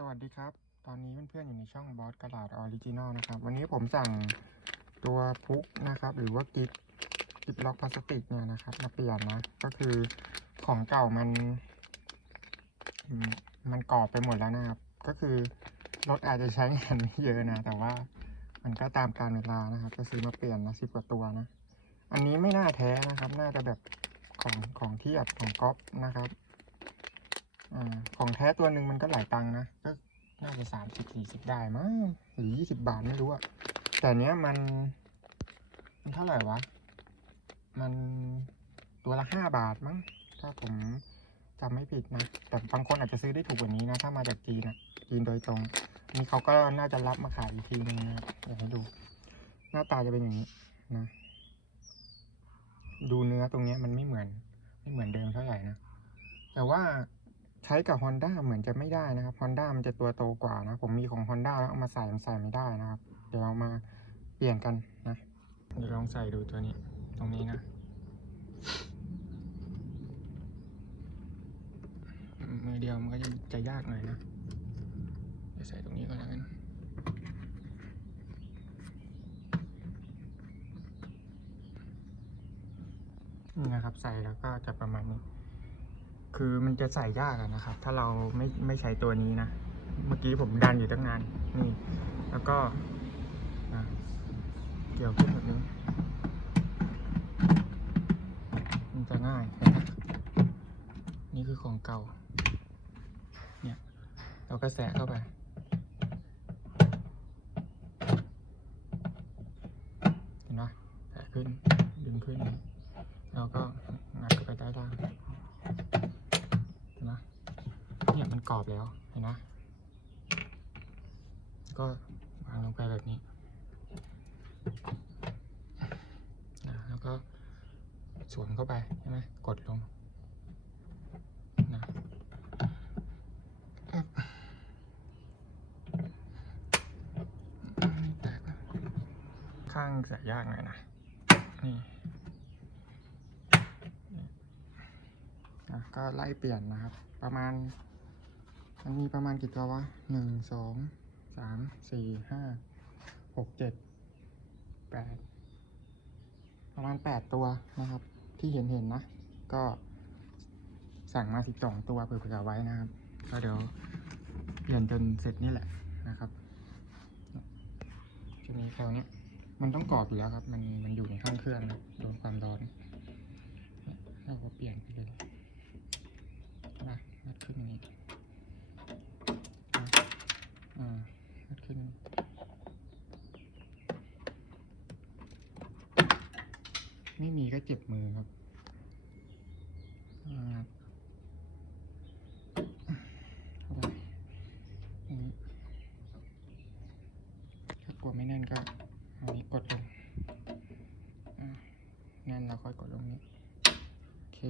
สวัสดีครับ ตอนนี้เพื่อนๆอยู่ในช่องบอสกระดาษออริจินอลนะครับ วันนี้ผมสั่งตัวพุกนะครับ หรือว่ากิฟกิฟล็อกพลาสติกเนี่ยนะครับ มาเปลี่ยนนะ ก็คือของเก่ามันมมันกรอบไปหมดแล้วนะครับ ก็คือรถอาจจะใช้งานไม่เยอะนะ แต่ว่ามันก็ตามการเวลานะครับ ก็ซื้อมาเปลี่ยนนะสิบกว่าตัวนะ อันนี้ไม่น่าแท้นะครับ น่าจะแบบของของเทียบของก๊อปนะครับ อของแท้ตัวหนึ่งมันก็หลายตังค์นะ ก็น่าจะสามสิบสี่สิบได้มั้งหรือยี่สิบบาทไม่รู้อะแต่เนี้ยมัน มันเท่าไหร่วะ มันตัวละห้าบาทมั้ง ถ้าผมจำไม่ผิดนะ แต่บางคนอาจจะซื้อได้ถูกกว่านี้นะ ถ้ามาจากจีนอะจีนโดยตรง นี่เขาก็น่าจะรับมาขายอีกทีนึงนะอยากให้ดู หน้าตาจะเป็นอย่างนี้นะ ดูเนื้อตรงเนี้ยมันไม่เหมือน ไม่เหมือนเดิมเท่าไหร่นะ แต่ว่า ใช้กับ Honda เหมือนจะไม่ได้นะครับ Honda มันจะตัวโตกว่านะ ผมมีของ Honda แล้วเอามาใส่มันใส่ไม่ได้นะครับ เดี๋ยวเรามาเปลี่ยนกันนะเดี๋ยวลองใส่ดูตัวนี้ ตรงนี้นะมือเดียวมันก็จะจะยากหน่อยนะเดี๋ยวใส่ตรงนี้ก่อนแล้วกันนี่นะครับใส่แล้วก็จะประมาณนี้ คือมันจะใส่ยากนะครับ ถ้าเราไม่ไม่ใช้ตัวนี้นะ เมื่อกี้ผมดันอยู่ตั้งนานนี่ แล้วก็เกี่ยวขึ้นแบบนี้ มันจะง่ายนไหมนี่คือของเก่า เนี่ย เราก็แสะเข้าไปเห็นไหมแสะขึ้นดึงขึ้นแล้วก็งัดเข้าไปใต้ล่าง เห็นไหมเนี่ยมัน กรอบแล้วเห็นไหมก็วางลงไปแบบนี้นะแล้วก็สวมเข้าไปใช่ไหมกดลงนะข้างใส่ยากหน่อยนะ นี่นะก็ไล่เปลี่ยนนะครับ ประมาณ มันมีประมาณกี่ตัววะหนึ่งสองสามสี่ห้าหกเจ็ดแปดประมาณแปดตัวนะครับ ที่เห็นเห็นนะ ก็สั่งมาสิบสองตัวเผื่อๆไว้นะครับ ก็เดี๋ยวเปลี่ยนจนเสร็จนี่แหละนะครับชุดนี้แถวเนี้ยมันต้องกรอบอยู่แล้วครับ มันมันอยู่ในห้องเครื่องนะโดนความร้อนเนี่ยเราก็เปลี่ยนไปเลย นะมัดขึ้นอย่างนี้นะอ่ามัดขึ้น ไม่มีก็เจ็บมือครับนี้ถ้ากลัวไม่แน่นก็เอานี้กดลงแน่นแล้วค่อยกดลงนี้โอเค